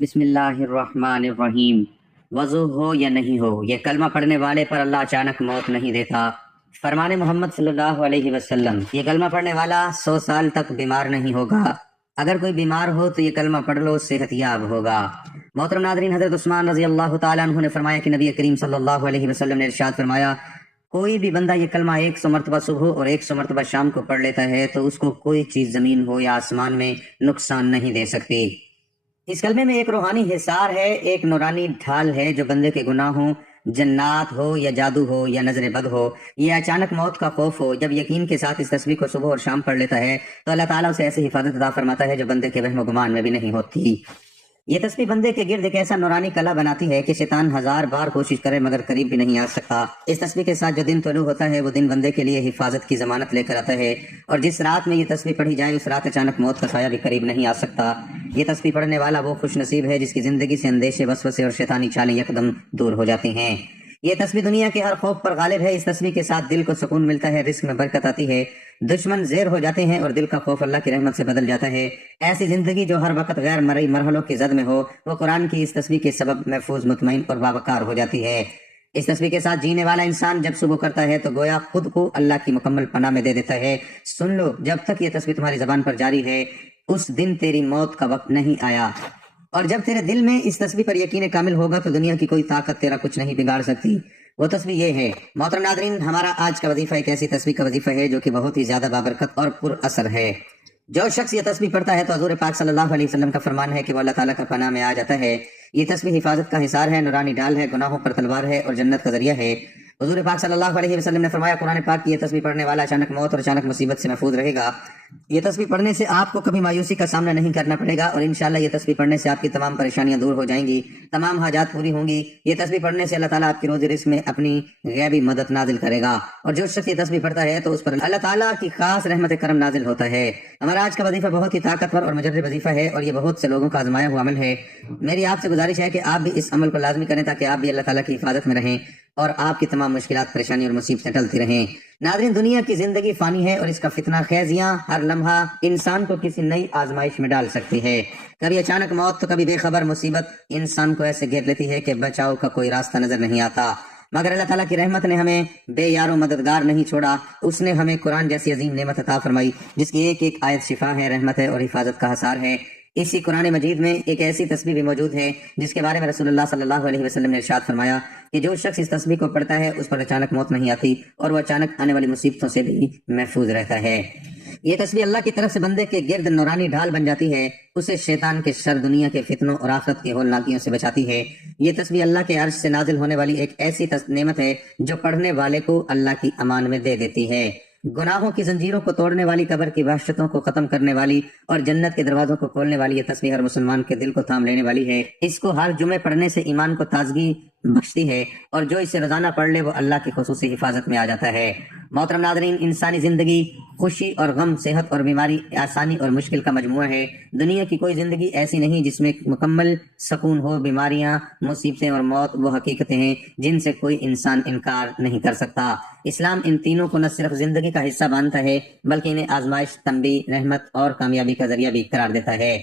بسم اللہ الرحمن الرحیم۔ وضو ہو یا نہیں ہو، یہ کلمہ پڑھنے والے پر اللہ اچانک موت نہیں دیتا۔ فرمان محمد صلی اللہ علیہ وسلم، یہ کلمہ پڑھنے والا 100 سال تک بیمار نہیں ہوگا۔ اگر کوئی بیمار ہو تو یہ کلمہ پڑھ لو، صحت یاب ہوگا۔ محترم ناظرین، حضرت عثمان رضی اللہ تعالیٰ عنہ نے فرمایا کہ نبی کریم صلی اللہ علیہ وسلم نے ارشاد فرمایا، کوئی بھی بندہ یہ کلمہ 100 مرتبہ صبح اور 100 مرتبہ شام کو پڑھ لیتا ہے تو اس کو کوئی چیز زمین ہو یا آسمان میں نقصان نہیں دے سکتی۔ اس کلمے میں ایک روحانی حصار ہے، ایک نورانی ڈھال ہے جو بندے کے گناہ ہوں، جنات ہو یا جادو ہو یا نظر بد ہو، یہ اچانک موت کا خوف ہو، جب یقین کے ساتھ اس تسبیح کو صبح اور شام پڑھ لیتا ہے تو اللہ تعالیٰ اسے ایسی حفاظت عطا فرماتا ہے جو بندے کے وہم و گمان میں بھی نہیں ہوتی۔ یہ تسبیح بندے کے گرد ایک ایسا نورانی کلا بناتی ہے کہ شیطان 1000 بار کوشش کرے مگر قریب بھی نہیں آ سکتا۔ اس تسبیح کے ساتھ جو دن طلوع ہوتا ہے وہ دن بندے کے لیے حفاظت کی ضمانت لے کر آتا ہے، اور جس رات میں یہ تسبیح پڑھی جائے اس رات اچانک موت کا سایہ بھی قریب نہیں آ سکتا۔ یہ تسبیح پڑھنے والا وہ خوش نصیب ہے جس کی زندگی سے اندیشے، وسوسے اور شیطانی چالیں یکدم دور ہو جاتی ہیں۔ یہ تسبیح دنیا کے ہر خوف پر غالب ہے۔ اس تسبیح کے ساتھ دل کو سکون ملتا ہے، رزق میں برکت آتی ہے، دشمن زیر ہو جاتے ہیں اور دل کا خوف اللہ کی رحمت سے بدل جاتا ہے۔ ایسی زندگی جو ہر وقت غیر مرئی مرحلوں کی زد میں ہو، وہ قرآن کی اس تسبیح کے سبب محفوظ، مطمئن اور باوقار ہو جاتی ہے۔ اس تسبیح کے ساتھ جینے والا انسان جب صبح کرتا ہے تو گویا خود کو اللہ کی مکمل پناہ میں دے دیتا ہے۔ سن لو، جب تک یہ تسبیح تمہاری زبان پر جاری ہے اس دن تیری موت کا وقت نہیں آیا، اور جب تیرے دل میں اس تسبیح پر یقین کامل ہوگا تو دنیا کی کوئی طاقت تیرا کچھ نہیں بگاڑ سکتی۔ وہ تسبیح یہ ہے۔ محترم ناظرین، ہمارا آج کا وظیفہ ایک ایسی تسبیح کا وظیفہ ہے جو کہ بہت ہی زیادہ بابرکت اور پر اثر ہے۔ جو شخص یہ تسبیح پڑھتا ہے تو حضور پاک صلی اللہ علیہ وسلم کا فرمان ہے کہ وہ اللہ تعالیٰ کا پناہ میں آ جاتا ہے۔ یہ تسبیح حفاظت کا حصار ہے، نورانی ڈال ہے، گناہوں پر تلوار ہے اور جنت کا ذریعہ ہے۔ حضور پاک صلی اللہ علیہ وسلم نے فرمایا، قرآن پاک کی یہ تسبیح پڑھنے والا اچانک موت اور اچانک مصیبت سے محفوظ رہے گا۔ یہ تسبیح پڑھنے سے آپ کو کبھی مایوسی کا سامنا نہیں کرنا پڑے گا، اور انشاءاللہ یہ تسبیح پڑھنے سے آپ کی تمام پریشانیاں دور ہو جائیں گی، تمام حاجات پوری ہوں گی۔ یہ تسبیح پڑھنے سے اللہ تعالیٰ آپ کی روزی رزق میں اپنی غیبی مدد نازل کرے گا، اور جو شخص یہ تسبیح پڑھتا ہے تو اس پر اللہ تعالیٰ کی خاص رحمت کرم نازل ہوتا ہے۔ ہمارا آج کا وظیفہ بہت ہی طاقتور اور مجرب وظیفہ ہے، اور یہ بہت سے لوگوں کا آزمایا ہوا عمل ہے۔ میری آپ سے گزارش ہے کہ آپ بھی اس عمل کو لازمی کریں تاکہ آپ بھی اللہ تعالیٰ کی حفاظت میں رہیں اور آپ کی تمام مشکلات، پریشانی اور مصیبتیں ٹلتی رہیں۔ ناظرین، دنیا کی زندگی فانی ہے اور اس کا فتنہ خیزیاں ہر لمحہ انسان کو کسی نئی آزمائش میں ڈال سکتی ہے۔ کبھی اچانک موت تو کبھی بے خبر مصیبت انسان کو ایسے گھیر لیتی ہے کہ بچاؤ کا کوئی راستہ نظر نہیں آتا، مگر اللہ تعالیٰ کی رحمت نے ہمیں بے یار و مددگار نہیں چھوڑا۔ اس نے ہمیں قرآن جیسی عظیم نعمت عطا فرمائی جس کی ایک ایک آیت شفا ہے، رحمت ہے اور حفاظت کا حصار ہے۔ اسی قرآن مجید میں ایک ایسی تسبیح بھی موجود ہے جس کے بارے میں رسول اللہ صلی اللہ علیہ وسلم نے ارشاد فرمایا کہ جو شخص اس تسبیح کو پڑھتا ہے اس پر اچانک موت نہیں آتی اور وہ اچانک آنے والی مصیبتوں سے بھی محفوظ رہتا ہے۔ یہ تسبیح اللہ کی طرف سے بندے کے گرد نورانی ڈھال بن جاتی ہے، اسے شیطان کے شر، دنیا کے فتنوں اور آخرت کی ہولناکیوں سے بچاتی ہے۔ یہ تسبیح اللہ کے عرش سے نازل ہونے والی ایک ایسی نعمت ہے جو پڑھنے والے کو اللہ کی امان میں دے دیتی ہے۔ گناہوں کی زنجیروں کو توڑنے والی، قبر کی وحشتوں کو ختم کرنے والی اور جنت کے دروازوں کو کھولنے والی یہ تسبیح ہر مسلمان کے دل کو تھام لینے والی ہے۔ اس کو ہر جمعے پڑھنے سے ایمان کو تازگی بخشتی ہے، اور جو اسے روزانہ پڑھ لے وہ اللہ کی خصوصی حفاظت میں آ جاتا ہے۔ محترم ناظرین، انسانی زندگی خوشی اور غم، صحت اور بیماری، آسانی اور مشکل کا مجموعہ ہے۔ دنیا کی کوئی زندگی ایسی نہیں جس میں مکمل سکون ہو۔ بیماریاں، مصیبتیں اور موت وہ حقیقتیں ہیں جن سے کوئی انسان انکار نہیں کر سکتا۔ اسلام ان تینوں کو نہ صرف زندگی کا حصہ مانتا ہے بلکہ انہیں آزمائش، تنبیہ، رحمت اور کامیابی کا ذریعہ بھی قرار دیتا ہے۔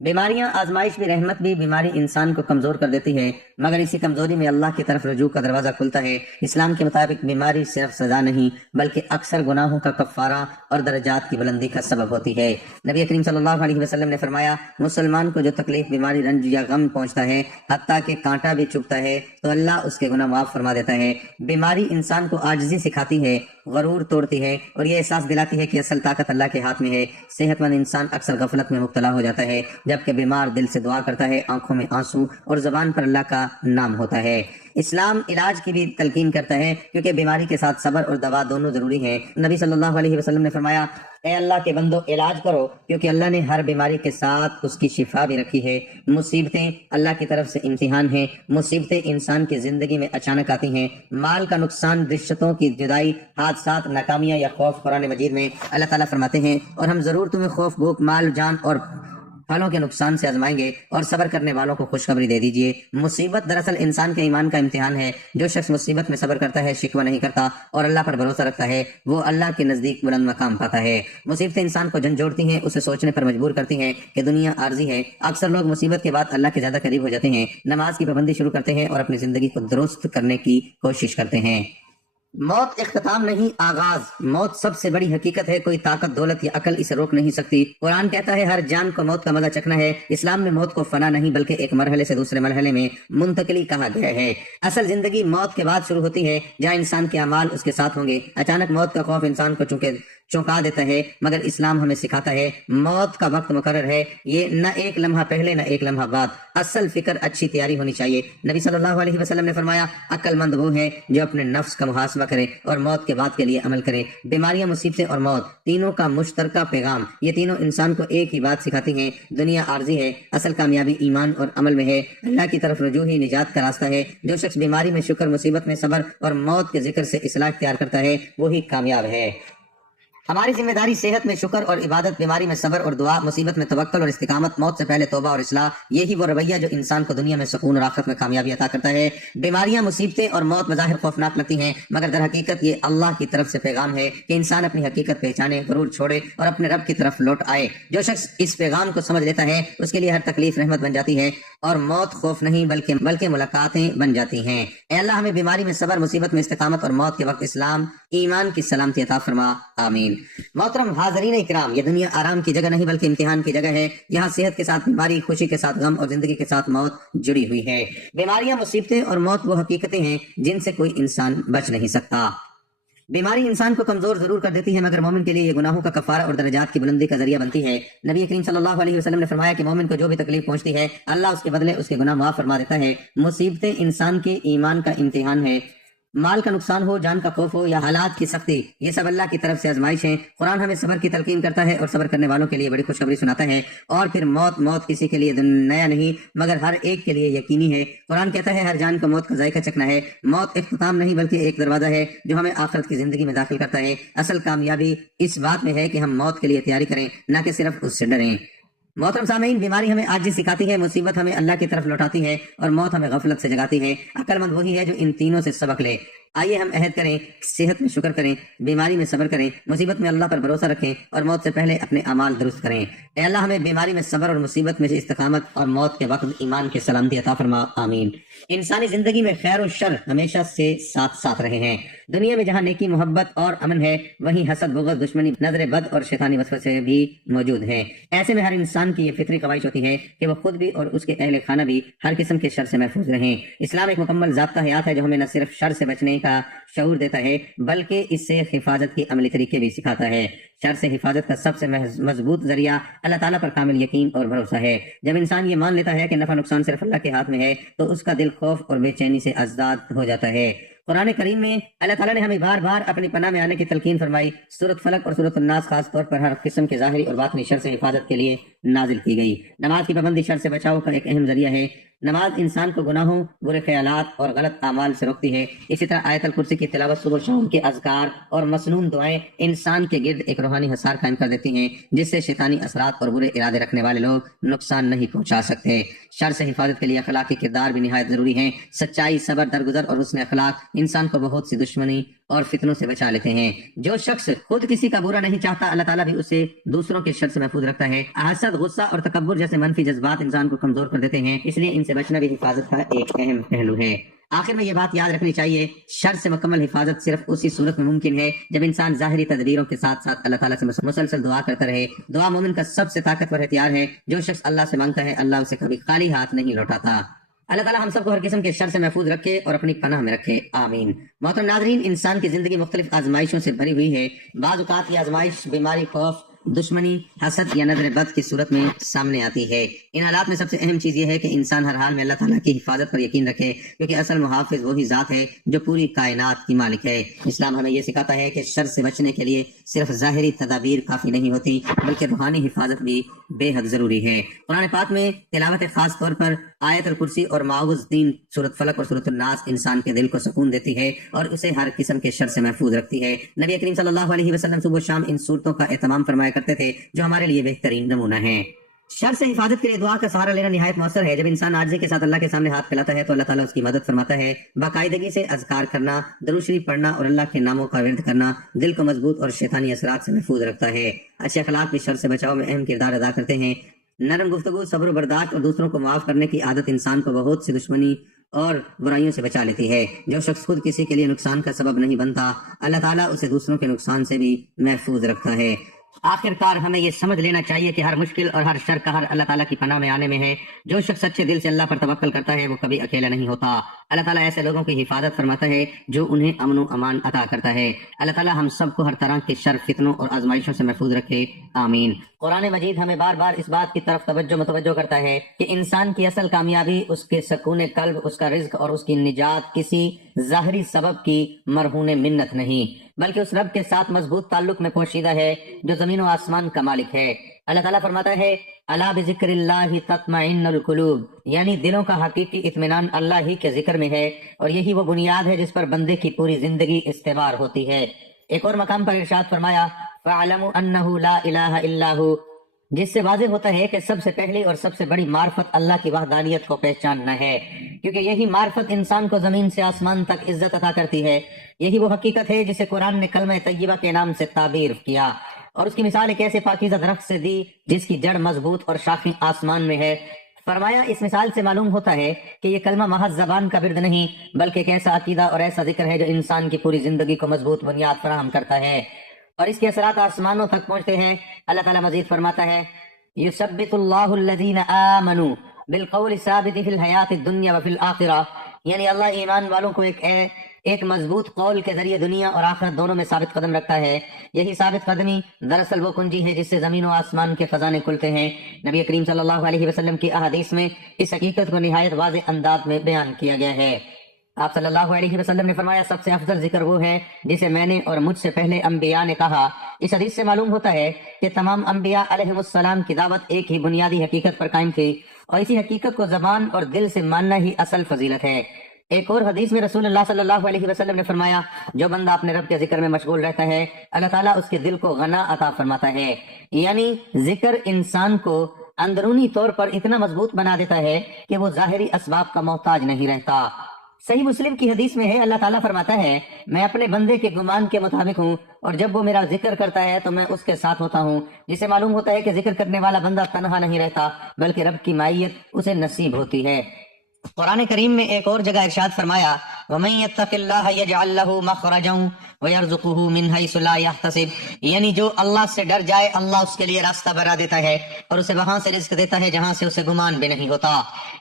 بیماریاں، آزمائش بھی، رحمت بھی۔ بیماری انسان کو کمزور کر دیتی ہے مگر اسی کمزوری میں اللہ کی طرف رجوع کا دروازہ کھلتا ہے۔ اسلام کے مطابق بیماری صرف سزا نہیں بلکہ اکثر گناہوں کا کفارہ اور درجات کی بلندی کا سبب ہوتی ہے۔ نبی کریم صلی اللہ علیہ وسلم نے فرمایا، مسلمان کو جو تکلیف، بیماری، رنج یا غم پہنچتا ہے، حتیٰ کہ کانٹا بھی چبھتا ہے، تو اللہ اس کے گناہ معاف فرما دیتا ہے۔ بیماری انسان کو عاجزی سکھاتی ہے، غرور توڑتی ہے اور یہ احساس دلاتی ہے کہ اصل طاقت اللہ کے ہاتھ میں ہے۔ صحت مند انسان اکثر غفلت میں مبتلا ہو جاتا ہے، جبکہ بیمار دل سے دعا کرتا ہے، آنکھوں میں آنسو اور زبان پر اللہ کا نام ہوتا ہے۔ اسلام علاج کی بھی تلقین کرتا ہے کیونکہ بیماری کے ساتھ صبر اور دوا دونوں ضروری ہیں۔ نبی صلی اللہ علیہ وسلم نے فرمایا، اے اللہ کے بندو، علاج کرو کیونکہ اللہ نے ہر بیماری کے ساتھ اس کی شفا بھی رکھی ہے۔ مصیبتیں اللہ کی طرف سے امتحان ہیں۔ مصیبتیں انسان کی زندگی میں اچانک آتی ہیں، مال کا نقصان، رشتوں کی جدائی، حادثات، ناکامیاں یا خوف۔ قرآن مجید میں اللہ تعالیٰ فرماتے ہیں، اور ہم ضرور تمہیں خوف، بھوک، مال، جان اور پھلوں کے نقصان سے آزمائیں گے اور صبر کرنے والوں کو خوشخبری دے دیجیے۔ مصیبت دراصل انسان کے ایمان کا امتحان ہے۔ جو شخص مصیبت میں صبر کرتا ہے، شکوہ نہیں کرتا اور اللہ پر بھروسہ رکھتا ہے، وہ اللہ کے نزدیک بلند مقام پاتا ہے۔ مصیبتیں انسان کو جھنجھوڑتی ہیں، اسے سوچنے پر مجبور کرتی ہیں کہ دنیا عارضی ہے۔ اکثر لوگ مصیبت کے بعد اللہ کے زیادہ قریب ہو جاتے ہیں، نماز کی پابندی شروع کرتے ہیں اور اپنی زندگی کو درست کرنے کی کوشش کرتے ہیں۔ موت اختتام نہیں، آغاز۔ موت سب سے بڑی حقیقت ہے، کوئی طاقت، دولت یا عقل اسے روک نہیں سکتی۔ قرآن کہتا ہے ہر جان کو موت کا مزہ چکھنا ہے۔ اسلام میں موت کو فنا نہیں بلکہ ایک مرحلے سے دوسرے مرحلے میں منتقلی کہا گیا ہے۔ اصل زندگی موت کے بعد شروع ہوتی ہے، جہاں انسان کے اعمال اس کے ساتھ ہوں گے۔ اچانک موت کا خوف انسان کو چونکا دیتا ہے، مگر اسلام ہمیں سکھاتا ہے موت کا وقت مقرر ہے، یہ نہ ایک لمحہ پہلے نہ ایک لمحہ بعد۔ اصل فکر، اچھی تیاری ہونی چاہیے۔ نبی صلی اللہ علیہ وسلم نے فرمایا عقل مند وہ ہے جو اپنے نفس کا محاسبہ کرے اور موت کے بعد کے لیے عمل کرے۔ بیماریاں، مصیبتیں اور موت، تینوں کا مشترکہ پیغام، یہ تینوں انسان کو ایک ہی بات سکھاتی ہیں، دنیا عارضی ہے، اصل کامیابی ایمان اور عمل میں ہے۔ اللہ کی طرف رجوع ہی نجات کا راستہ ہے۔ جو شخص بیماری میں شکر، مصیبت میں صبر اور موت کے ذکر سے اصلاح اختیار کرتا ہے، وہی کامیاب ہے۔ ہماری ذمہ داری صحت میں شکر اور عبادت، بیماری میں صبر اور دعا، مصیبت میں توکل اور استقامت، موت سے پہلے توبہ اور اصلاح، یہی وہ رویہ جو انسان کو دنیا میں سکون اور آخرت میں کامیابی عطا کرتا ہے۔ بیماریاں، مصیبتیں اور موت بظاہر خوفناک لگتی ہیں، مگر در حقیقت یہ اللہ کی طرف سے پیغام ہے کہ انسان اپنی حقیقت پہچانے، غرور چھوڑے اور اپنے رب کی طرف لوٹ آئے۔ جو شخص اس پیغام کو سمجھ لیتا ہے، اس کے لیے ہر تکلیف رحمت بن جاتی ہے اور موت خوف نہیں بلکہ ملاقاتیں بن جاتی ہیں۔ اے اللہ ہمیں بیماری میں صبر، مصیبت میں استقامت اور موت کے وقت اسلام ایمان کی سلامتی عطا فرما، آمین۔ محترم حاضرین اکرام، یہ دنیا آرام کی جگہ نہیں بلکہ امتحان کی جگہ ہے۔ یہاں صحت کے ساتھ بیماری، خوشی کے ساتھ غم اور زندگی کے ساتھ موت جڑی ہوئی ہے۔ بیماریاں، مصیبتیں اور موت وہ حقیقتیں ہیں جن سے کوئی انسان بچ نہیں سکتا۔ بیماری انسان کو کمزور ضرور کر دیتی ہے، مگر مومن کے لیے یہ گناہوں کا کفارہ اور درجات کی بلندی کا ذریعہ بنتی ہے۔ نبی کریم صلی اللہ علیہ وسلم نے فرمایا کہ مومن کو جو بھی تکلیف پہنچتی ہے، اللہ اس کے بدلے اس کے گناہ معاف فرما دیتا ہے۔ مصیبتیں انسان کے ایمان کا امتحان ہے۔ مال کا نقصان ہو، جان کا خوف ہو یا حالات کی سختی، یہ سب اللہ کی طرف سے آزمائش ہیں۔ قرآن ہمیں صبر کی تلقین کرتا ہے اور صبر کرنے والوں کے لیے بڑی خوشخبری سناتا ہے۔ اور پھر موت کسی کے لیے نیا نہیں مگر ہر ایک کے لیے یقینی ہے۔ قرآن کہتا ہے ہر جان کو موت کا ذائقہ چکھنا ہے۔ موت اختتام نہیں بلکہ ایک دروازہ ہے جو ہمیں آخرت کی زندگی میں داخل کرتا ہے۔ اصل کامیابی اس بات میں ہے کہ ہم موت کے لیے تیاری کریں، نہ کہ صرف اس سے ڈریں۔ محترم سامعین، بیماری ہمیں عاجزی سکھاتی ہے، مصیبت ہمیں اللہ کی طرف لوٹاتی ہے اور موت ہمیں غفلت سے جگاتی ہے۔ عقل مند وہی ہے جو ان تینوں سے سبق لے۔ آئیے ہم عہد کریں، صحت میں شکر کریں، بیماری میں صبر کریں، مصیبت میں اللہ پر بھروسہ رکھیں اور موت سے پہلے اپنے اعمال درست کریں۔ اے اللہ ہمیں بیماری میں صبر اور مصیبت میں سے استقامت اور موت کے وقت ایمان کی سلامتی عطا فرما، آمین۔ انسانی زندگی میں خیر و شر ہمیشہ سے ساتھ ساتھ رہے ہیں۔ دنیا میں جہاں نیکی، محبت اور امن ہے، وہیں حسد، بغض، دشمنی، نظر بد اور شیطانی وسوسے بھی موجود ہیں۔ ایسے میں ہر انسان کی یہ فطری خواہش ہوتی ہے کہ وہ خود بھی اور اس کے اہل خانہ بھی ہر قسم کے شر سے محفوظ رہیں۔ اسلام ایک مکمل ضابطہ حیات ہے جو ہمیں نہ صرف شر سے بچنے کا شعور دیتا ہے بلکہ اس سے حفاظت کی عملی طریقے بھی سکھاتا ہے۔ شر سے حفاظت کا سب سے مضبوط ذریعہ اللہ تعالیٰ پر کامل یقین اور بھروسہ ہے۔ جب انسان یہ مان لیتا ہے کہ نفع نقصان صرف اللہ کے ہاتھ میں ہے تو اس کا دل خوف اور بے چینی سے آزاد ہو جاتا ہے۔ قرآن کریم میں اللہ تعالیٰ نے ہمیں بار بار اپنی پناہ میں آنے کی تلقین فرمائی۔ سورۃ فلق اور سورۃ الناس خاص طور پر ہر قسم کے ظاہری اور باطنی شر سے حفاظت کے لیے نازل کی گئی۔ نماز کی پابندی شر سے بچاؤ کا ایک اہم ذریعہ ہے۔ نماز انسان کو گناہوں، برے خیالات اور غلط اعمال سے روکتی ہے۔ اسی طرح آیت الکرسی کی تلاوت، صبح و شام کے اذکار اور مسنون دعائیں انسان کے گرد ایک روحانی حصار قائم کر دیتی ہیں جس سے شیطانی اثرات اور برے ارادے رکھنے والے لوگ نقصان نہیں پہنچا سکتے۔ شر سے حفاظت کے لیے اخلاقی کردار بھی نہایت ضروری ہیں۔ سچائی، صبر، درگزر اور حسن اخلاق انسان کو بہت سی دشمنی اور فتنوں سے بچا لیتے ہیں۔ جو شخص خود کسی کا برا نہیں چاہتا، اللہ تعالیٰ بھی اسے دوسروں کے شر سے محفوظ رکھتا ہے۔ حسد، غصہ اور تکبر جیسے منفی جذبات انسان کو کمزور کر دیتے ہیں، اس لیے ان سے بچنا بھی حفاظت کا ایک اہم پہلو ہے۔ آخر میں یہ بات یاد رکھنی چاہیے، شر سے مکمل حفاظت صرف اسی صورت میں ممکن ہے جب انسان ظاہری تدبیروں کے ساتھ ساتھ اللہ تعالیٰ سے مسلسل دعا کرتا رہے۔ دعا مومن کا سب سے طاقتور ہتھیار ہے۔ جو شخص اللہ سے مانگتا ہے، اللہ اسے کبھی خالی ہاتھ نہیں لوٹاتا۔ اللہ تعالیٰ ہم سب کو ہر قسم کے شر سے محفوظ رکھے اور اپنی پناہ میں رکھے، آمین۔ محترم ناظرین، انسان کی زندگی مختلف آزمائشوں سے بھری ہوئی ہے۔ بعض اوقات یہ آزمائش بیماری، خوف، دشمنی، حسد یا نظر بد کی صورت میں سامنے آتی ہے۔ ان حالات میں سب سے اہم چیز یہ ہے کہ انسان ہر حال میں اللہ تعالیٰ کی حفاظت پر یقین رکھے، کیونکہ اصل محافظ وہی ذات ہے جو پوری کائنات کی مالک ہے۔ اسلام ہمیں یہ سکھاتا ہے کہ شر سے بچنے کے لیے صرف ظاہری تدابیر کافی نہیں ہوتی بلکہ روحانی حفاظت بھی بے حد ضروری ہے۔ قرآن پاک میں تلاوت خاص طور پر آیت الکرسی اور معوذتین، سورۃ فلق اور سورۃ الناس انسان کے دل کو سکون دیتی ہے اور اسے ہر قسم کے شر سے محفوظ رکھتی ہے۔ نبی کریم صلی اللہ علیہ وسلم صبح و شام ان صورتوں کا اہتمام فرمایا کرتے تھے جو ہمارے لیے بہترین نمونہ ہیں۔ شر سے حفاظت کے لیے دعا کا سہارا لینا نہایت مؤثر ہے۔ جب انسان عاجزی کے ساتھ اللہ کے سامنے ہاتھ پھیلاتا ہے تو اللہ تعالیٰ اس کی مدد فرماتا ہے۔ باقاعدگی سے اذکار کرنا، درود شریف پڑھنا اور اللہ کے ناموں کا ورد کرنا دل کو مضبوط اور شیطانی اثرات سے محفوظ رکھتا ہے۔ اچھے اخلاق بھی شر سے بچاؤ میں اہم کردار ادا کرتے ہیں۔ نرم گفتگو، صبر و برداشت اور دوسروں کو معاف کرنے کی عادت انسان کو بہت سی دشمنی اور برائیوں سے بچا لیتی ہے۔ جو شخص خود کسی کے لیے نقصان کا سبب نہیں بنتا، اللہ تعالیٰ اسے دوسروں کے نقصان سے بھی محفوظ رکھتا ہے۔ آخر کار ہمیں یہ سمجھ لینا چاہیے کہ ہر مشکل اور ہر شر کا حل اللہ تعالیٰ کی پناہ میں آنے میں ہے۔ جو شخص سچے دل سے اللہ پر توکل کرتا ہے وہ کبھی اکیلا نہیں ہوتا۔ اللہ تعالیٰ ایسے لوگوں کی حفاظت فرماتا ہے جو انہیں امن و امان عطا کرتا ہے۔ اللہ تعالیٰ ہم سب کو ہر طرح کے شر، فتنوں اور آزمائشوں سے محفوظ رکھے، آمین۔ قرآن مجید ہمیں بار بار اس بات کی طرف متوجہ کرتا ہے کہ انسان کی اصل کامیابی اس کے سکون قلب، اس کا رزق اور اس کی نجات کسی ظاہری سبب کی مرہون منت نہیں، بلکہ اس رب کے ساتھ مضبوط تعلق میں پوشیدہ ہے جو زمین و آسمان کا مالک ہے۔ اللہ تعالیٰ فرماتا ہے الا بذکر اللہ تطمئن القلوب، یعنی دلوں کا حقیقی اطمینان اللہ ہی کے ذکر میں ہے، اور یہی وہ بنیاد ہے جس پر بندے کی پوری زندگی استوار ہوتی ہے۔ ایک اور مقام پر ارشاد فرمایا فَاعْلَمُوا أَنَّهُ لَا إِلَٰهَ إِلَّا هُوَ، جس سے واضح ہوتا ہے کہ سب سے پہلی اور سب سے بڑی معرفت اللہ کی وحدانیت کو پہچاننا ہے، کیونکہ یہی معرفت انسان کو زمین سے آسمان تک عزت عطا کرتی ہے۔ یہی وہ حقیقت ہے جسے قرآن نے کلمہ طیبہ کے نام سے تعبیر کیا، اور اس کی مثال ایک ایسے پاکیزہ درخت سے دی جس کی جڑ مضبوط اور شاخیں آسمان میں ہے۔ فرمایا اس مثال سے معلوم ہوتا ہے کہ یہ کلمہ محض زبان کا ورد نہیں، بلکہ ایک ایسا عقیدہ اور ایسا ذکر ہے جو انسان کی پوری زندگی کو مضبوط بنیاد فراہم کرتا ہے، اور اس کے اثرات آسمانوں تک پہنچتے ہیں۔ اللہ تعالیٰ مزید فرماتا ہے یثبت اللہ الذین آمنوا بالقول الثابت فی الحیات الدنیا وفی الآخرہ، یعنی اللہ ایمان والوں کو ایک مضبوط قول کے ذریعے دنیا اور آخرت دونوں میں ثابت قدم رکھتا ہے۔ یہی ثابت قدمی دراصل وہ کنجی ہے جس سے زمین و آسمان کے خزانے کھلتے ہیں۔ نبی کریم صلی اللہ علیہ وسلم کی احادیث میں اس حقیقت کو نہایت واضح انداز میں بیان کیا گیا ہے۔ آپ صلی اللہ علیہ وسلم نے فرمایا سب سے افضل ذکر وہ ہے جسے میں نے اور مجھ سے پہلے انبیاء نے کہا۔ اس حدیث سے معلوم ہوتا ہے کہ تمام انبیاء علیہ السلام کی دعوت ایک ہی بنیادی حقیقت پر قائم تھی، اور اسی حقیقت کو زبان اور دل سے ماننا ہی اصل فضیلت ہے۔ ایک اور حدیث میں رسول اللہ صلی اللہ علیہ وسلم نے فرمایا جو بندہ اپنے رب کے ذکر میں مشغول رہتا ہے اللہ تعالیٰ اس کے دل کو غنا عطا فرماتا ہے، یعنی ذکر انسان کو اندرونی طور پر اتنا مضبوط بنا دیتا ہے کہ وہ ظاہری اسباب کا محتاج نہیں رہتا۔ صحیح مسلم کی حدیث میں ہے اللہ تعالیٰ فرماتا ہے میں اپنے بندے کے گمان کے مطابق ہوں، اور جب وہ میرا ذکر کرتا ہے تو میں اس کے ساتھ ہوتا ہوں، جسے معلوم ہوتا ہے کہ ذکر کرنے والا بندہ تنہا نہیں رہتا بلکہ رب کی معیت اسے نصیب ہوتی ہے۔ قرآن کریم میں ایک اور جگہ ارشاد فرمایا وَمَن يَتَّقِ اللَّهَ يَجْعَل لَّهُ مَخْرَجًا وَيَرْزُقْهُ مِنْ حَيْثُ لَا يَحْتَسِبُ، یعنی جو اللہ سے ڈر جائے اللہ اس کے لیے راستہ بنا دیتا ہے اور اسے وہاں سے رزق دیتا ہے جہاں سے اسے گمان بھی نہیں ہوتا۔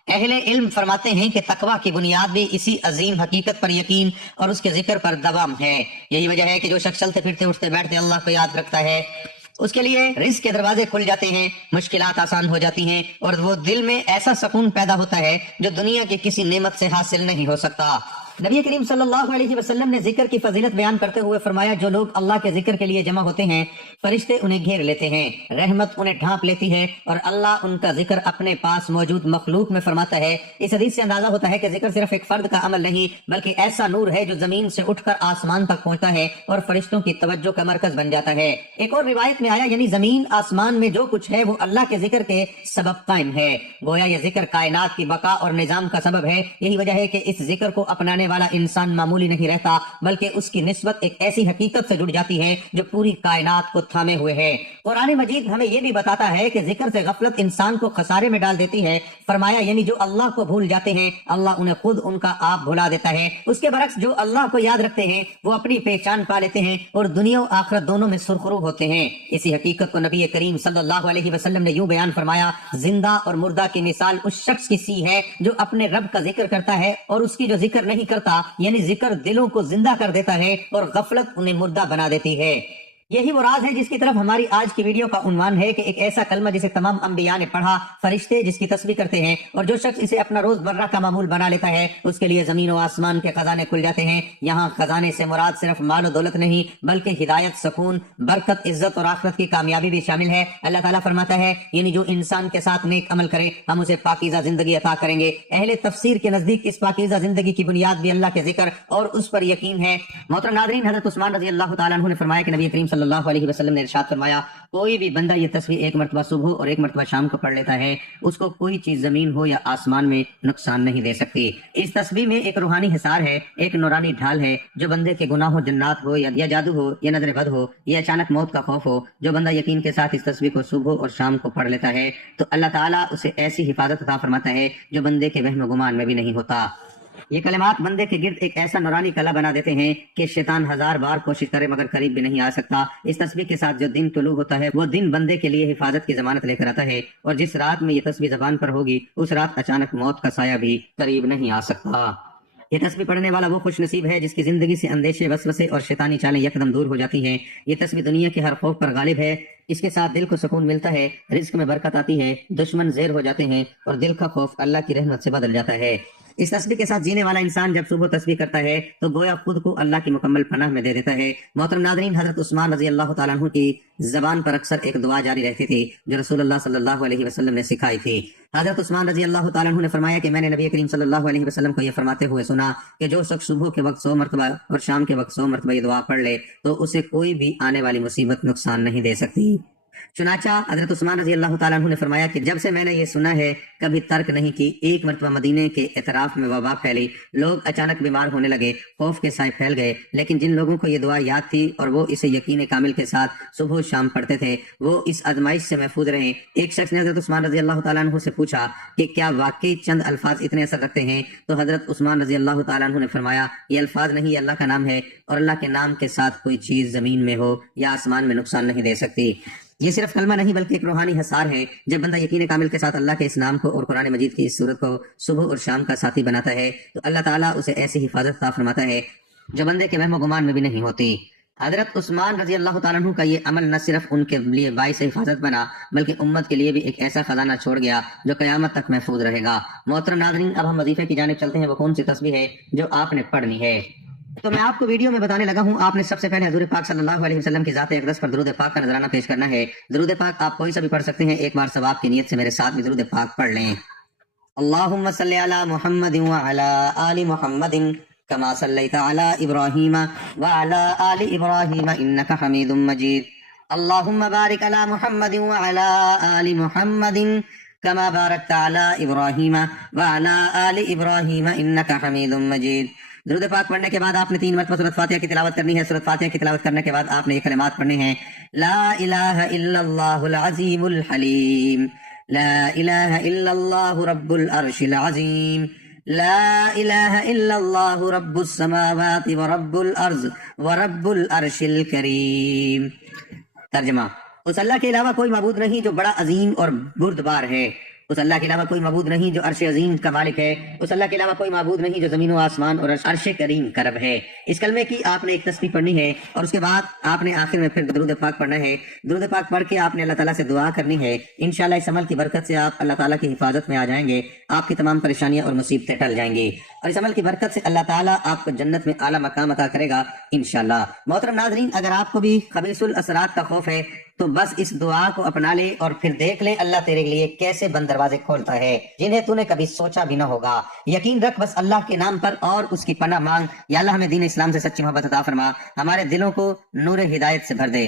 اہل علم فرماتے ہیں کہ تقویٰ کی بنیاد بھی اسی عظیم حقیقت پر یقین اور اس کے ذکر پر دوام ہے۔ یہی وجہ ہے کہ جو شخص چلتے پھرتے اٹھتے بیٹھتے اللہ کو یاد رکھتا ہے اس کے لیے رزق کے دروازے کھل جاتے ہیں، مشکلات آسان ہو جاتی ہیں، اور وہ دل میں ایسا سکون پیدا ہوتا ہے جو دنیا کی کسی نعمت سے حاصل نہیں ہو سکتا۔ نبی کریم صلی اللہ علیہ وسلم نے ذکر کی فضیلت بیان کرتے ہوئے فرمایا جو لوگ اللہ کے ذکر کے لیے جمع ہوتے ہیں فرشتے انہیں گھیر لیتے ہیں، رحمت انہیں ڈھانپ لیتی ہے، اور اللہ ان کا ذکر اپنے پاس موجود مخلوق میں فرماتا ہے۔ اس حدیث سے اندازہ ہوتا ہے کہ ذکر صرف ایک فرد کا عمل نہیں بلکہ ایسا نور ہے جو زمین سے اٹھ کر آسمان تک پہنچتا ہے اور فرشتوں کی توجہ کا مرکز بن جاتا ہے۔ ایک اور روایت میں آیا یعنی زمین آسمان میں جو کچھ ہے وہ اللہ کے ذکر کے سبب قائم ہے، گویا یہ ذکر کائنات کی بقا اور نظام کا سبب ہے۔ یہی وجہ ہے کہ اس ذکر کو اپنانے والا انسان معمولی نہیں رہتا بلکہ اس کی نسبت ایک ایسی حقیقت سے جڑ جاتی ہے جو پوری کائنات کو تھامے ہوئے ہے۔ قرآن مجید ہمیں یہ بھی بتاتا ہے کہ ذکر سے غفلت انسان کو خسارے میں ڈال دیتی ہے۔ فرمایا یعنی جو اللہ کو بھول جاتے ہیں اللہ انہیں خود ان کا آپ بھلا دیتا ہے، اس کے برعکس جو اللہ کو یاد رکھتے ہیں وہ اپنی پہچان پا لیتے ہیں اور دنیا و آخرت دونوں میں سرخرو ہوتے ہیں۔ اسی حقیقت کو نبی کریم صلی اللہ علیہ وسلم نے یوں بیان فرمایا زندہ اور مردہ کی مثال اس شخص کی سی ہے جو اپنے رب کا ذکر کرتا ہے اور اس کی جو ذکر نہیں کرتا، یعنی ذکر دلوں کو زندہ کر دیتا ہے اور غفلت انہیں مردہ بنا دیتی ہے۔ یہی وہ راز ہے جس کی طرف ہماری آج کی ویڈیو کا عنوان ہے کہ ایک ایسا کلمہ جسے تمام انبیاء نے پڑھا، فرشتے جس کی تسبیح کرتے ہیں، اور جو شخص اسے اپنا روز مرہ کا معمول بنا لیتا ہے اس کے لیے زمین و آسمان کے خزانے کھل جاتے ہیں۔ یہاں خزانے سے مراد صرف مال و دولت نہیں بلکہ ہدایت، سکون، برکت، عزت اور آخرت کی کامیابی بھی شامل ہے۔ اللہ تعالیٰ فرماتا ہے یعنی جو انسان کے ساتھ نیک عمل کرے ہم اسے پاکیزہ زندگی عطا کریں گے۔ اہل تفسیر کے نزدیک اس پاکیزہ زندگی کی بنیاد بھی اللہ کے ذکر اور اس پر یقین ہے۔ محترم ناظرین، حضرت عثمان رضی اللہ تعالیٰ عنہ نے فرمایا کہ نبی کریم صلی صلی اللہ علیہ وسلم نے ارشاد فرمایا کوئی بھی بندہ یہ تسبیح ایک مرتبہ صبح اور ایک مرتبہ شام کو پڑھ لیتا ہے اس کو کوئی چیز زمین ہو یا آسمان میں نقصان نہیں دے سکتی۔ اس تسبیح میں ایک روحانی حصار ہے، ایک نورانی ڈھال ہے جو بندے کے گناہ ہو، جنات ہو یا جادو ہو یا نظر بد ہو یا اچانک موت کا خوف ہو، جو بندہ یقین کے ساتھ اس تسبیح کو صبح اور شام کو پڑھ لیتا ہے تو اللہ تعالیٰ اسے ایسی حفاظت عطا فرماتا ہے جو بندے کے وہم و گمان میں بھی نہیں ہوتا۔ یہ کلمات بندے کے گرد ایک ایسا نورانی کلا بنا دیتے ہیں کہ شیطان ہزار بار کوشش کرے مگر قریب بھی نہیں آ سکتا۔ اس تسبیح کے ساتھ جو دن طلوع ہوتا ہے وہ دن بندے کے لیے حفاظت کی ضمانت لے کر آتا ہے، اور جس رات میں یہ تسبیح زبان پر ہوگی اس رات اچانک موت کا سایہ بھی قریب نہیں آ سکتا۔ یہ تسبیح پڑھنے والا وہ خوش نصیب ہے جس کی زندگی سے اندیشے، وسوسے اور شیطانی چالیں یکدم دور ہو جاتی ہیں۔ یہ تسبیح دنیا کے ہر خوف پر غالب ہے، اس کے ساتھ دل کو سکون ملتا ہے، رزق میں برکت آتی ہے، دشمن زیر ہو جاتے ہیں اور دل کا خوف اللہ کی رحمت سے بدل جاتا ہے۔ اس تسبیح کے ساتھ جینے والا انسان جب صبح تسبیح کرتا ہے تو گویا خود کو اللہ کی مکمل پناہ میں دے دیتا ہے۔ محترم ناظرین، حضرت عثمان رضی اللہ تعالیٰ عنہ کی زبان پر اکثر ایک دعا جاری رہتی تھی جو رسول اللہ صلی اللہ علیہ وسلم نے سکھائی تھی۔ حضرت عثمان رضی اللہ تعالیٰ عنہ نے فرمایا کہ میں نے نبی کریم صلی اللہ علیہ وسلم کو یہ فرماتے ہوئے سنا کہ جو شخص صبح کے وقت 100 مرتبہ اور شام کے وقت 100 مرتبہ یہ دعا پڑھ لے تو اسے کوئی بھی آنے والی مصیبت نقصان نہیں دے سکتی۔ چنانچہ حضرت عثمان رضی اللہ تعالیٰ عنہ نے فرمایا کہ جب سے میں نے یہ سنا ہے کبھی ترک نہیں کی۔ ایک مرتبہ مدینے کے اطراف میں وبا پھیلی، لوگ اچانک بیمار ہونے لگے، خوف کے سائے پھیل گئے، لیکن جن لوگوں کو یہ دعا یاد تھی اور وہ اسے یقین کامل کے ساتھ صبح و شام پڑھتے تھے وہ اس آزمائش سے محفوظ رہے۔ ایک شخص نے حضرت عثمان رضی اللہ تعالیٰ عنہ سے پوچھا کہ کیا واقعی چند الفاظ اتنے اثر رکھتے ہیں؟ تو حضرت عثمان رضی اللہ تعالیٰ عنہ نے فرمایا یہ الفاظ نہیں، یہ اللہ کا نام ہے، اور اللہ کے نام کے ساتھ کوئی چیز زمین میں ہو یا آسمان میں نقصان نہیں دے سکتی۔ یہ صرف کلمہ نہیں بلکہ ایک روحانی حصار ہے۔ جب بندہ یقین کامل کے ساتھ اللہ کے اس نام کو اور قرآن مجید کی اس صورت کو صبح اور شام کا ساتھی بناتا ہے تو اللہ تعالیٰ اسے ایسی حفاظت عطا فرماتا ہے جو بندے کے وہم و گمان میں بھی نہیں ہوتی۔ حضرت عثمان رضی اللہ تعالیٰ عنہ کا یہ عمل نہ صرف ان کے لیے باعث حفاظت بنا بلکہ امت کے لیے بھی ایک ایسا خزانہ چھوڑ گیا جو قیامت تک محفوظ رہے گا۔ محترم ناظرین، اب ہم وظیفے کی جانب چلتے ہیں۔ وہ کون سی تسبیح ہے جو آپ نے پڑھنی ہے؟ تو میں آپ کو ویڈیو میں بتانے لگا ہوں۔ آپ نے سب سے پہلے حضور پاک صلی اللہ علیہ وسلم کی ذات اقدس پر درود پاک کا نذرانہ پیش کرنا ہے۔ درود پاک آپ کوئی سا بھی پڑھ سکتے ہیں، ایک بار ثواب کی نیت سے میرے ساتھ بھی درود پاک پڑھ لیں۔ اللہم صلی علی محمد وعلی آل محمد کما صلیت علی ابراہیم وعلی آل ابراہیم انک حمید مجید۔ اللہم بارک علی محمد وعلی آل محمد کما بارکت علی ابراہیم وعلی آل ابراہیم انک حمید مجید۔ درود پاک پڑھنے کے بعد آپ نے 3 مرتبہ سورۃ فاتحہ کی تلاوت کرنی ہے۔ سورۃ فاتحہ کی تلاوت کرنے کے بعد آپ نے یہ کلمات پڑھنے ہیں: لا الہ الا اللہ العظیم الحلیم، لا الہ الا اللہ رب العرش العظیم، لا الہ الا اللہ رب السماوات ورب الارض ورب العرش الکریم۔ ترجمہ: اس اللہ کے علاوہ کوئی معبود نہیں جو بڑا عظیم اور بردبار ہے۔ اس اللہ کے علاوہ کوئی معبود نہیں جو عرش عظیم کا مالک ہے۔ اس اللہ کے علاوہ کوئی معبود نہیں جو زمین و آسمان اور عرش کریم کا رب ہے۔ اس کلمے کی آپ نے ایک تسبیح پڑھنی ہے اور اس کے بعد آپ نے آخر میں پھر درود پاک پڑھنا ہے۔ درود پاک پڑھ کے آپ نے اللہ تعالیٰ سے دعا کرنی ہے۔ انشاءاللہ اس عمل کی برکت سے آپ اللہ تعالیٰ کی حفاظت میں آ جائیں گے، آپ کی تمام پریشانیاں اور مصیبتیں ٹل جائیں گی، اور اس عمل کی برکت سے اللہ تعالیٰ آپ کو جنت میں اعلیٰ مقام عطا کرے گا انشاءاللہ۔ محترم ناظرین، اگر آپ کو بھی خبیث الاثرات کا خوف ہے تو بس اس دعا کو اپنا لے اور پھر دیکھ لے اللہ تیرے لیے کیسے بند دروازے کھولتا ہے جنہیں تو نے کبھی سوچا بھی نہ ہوگا۔ یقین رکھ بس اللہ کے نام پر اور اس کی پناہ مانگ۔ یا اللہ ہمیں دین اسلام سے سچی محبت عطا فرما، ہمارے دلوں کو نور ہدایت سے بھر دے،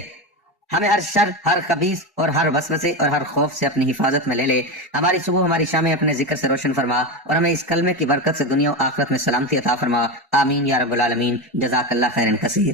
ہمیں ہر شر، ہر خبیث اور ہر وسوسے اور ہر خوف سے اپنی حفاظت میں لے لے، ہماری صبح ہماری شامیں اپنے ذکر سے روشن فرما، اور ہمیں اس کلمے کی برکت سے دنیا و آخرت میں سلامتی عطا فرما۔ آمین یا رب العالمین۔ جزاک اللہ خیرن کثیر۔